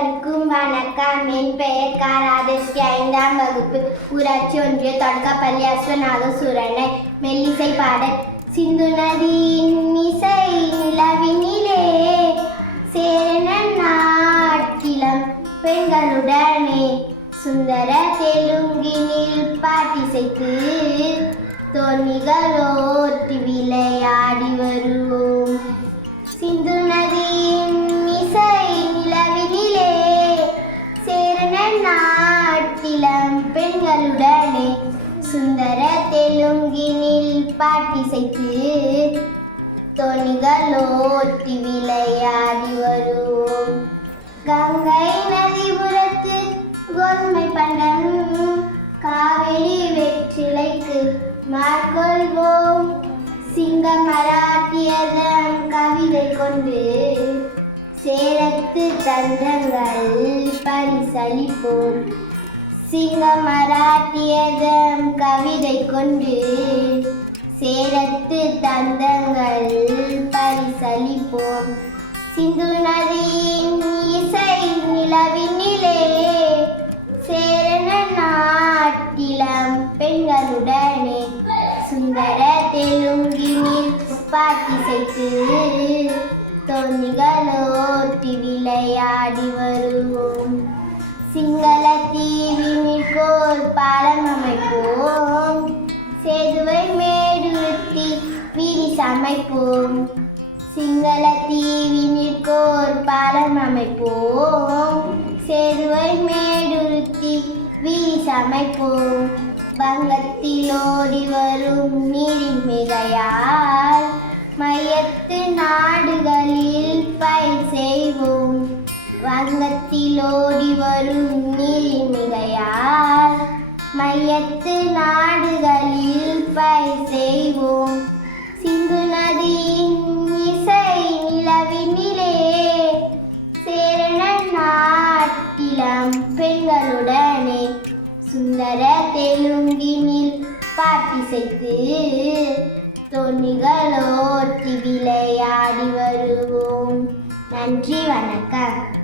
அனைவருக்கும் வணக்கம். என் பெயர் காராதஸ்ரீ ஐந்தாம் வகுப்பு ஊராட்சி ஒன்றிய தொடக்கப்பள்ளி அஸ்வநாத சூரனை மெல்லிசை பாடல் சிந்து நதியின் இசை நிலவினிலே சேரண நாட்டிலம் பெண்களுடனே சுந்தர தெலுங்கினில் பாட்டிசைத்து தோணிகளோட்டி விளையாடி வருவோம். நாட்டிலம் பெண்களுடனே சுந்தர தெலுங்கினில் பாட்டிசைத்து தோணிகளோட்டி விளையாடி வருவோம். கங்கை நதிபுரத்து கோதுமை பண்டம் காவிரி வெற்றிலைக்கு மார்கொள்வோம் சிங்க மராட்டியதம் கவிதை கொண்டு சேலத்து தந்தங்கள் பரிசளிப்போம் சிங்க மராட்டியதம் கவிதை கொண்டு சேரத்து தந்தங்கள் பரிசளிப்போம். சிந்து நதியின் இசை நிலவினிலே சேரண நாட்டிலம் பெண்களுடனே சுந்தர தெலுங்கினில் பாட்டிசைத்து தொன்னிகளோட்டி விளையாடி வருவோம். ஒரு பாலம் அமைப்போம் சேதுவை மேடுத்தி வீதி சமைப்போம். சிங்கள தீவினிற்கு ஒரு பாலம் அமைப்போம் சேதுவை மேடுத்தி வீதி சமைப்போம். வங்கத்தில் ஓடி வரும் நீரின் மிகையால் மையத்து நாடுகளில் பயிர் செய்வோம். வங்கத்தில் ஓடி வரும் செய்வோம். சிந்து நதியின் இசை நிலவினிலே சேரண நாட்டிலம் பெண்களுடனே சுந்தர தெலுங்கினில் பாட்டிசைத்து தொன்னிகளோட்டி விளையாடி வருவோம். நன்றி வணக்கம்.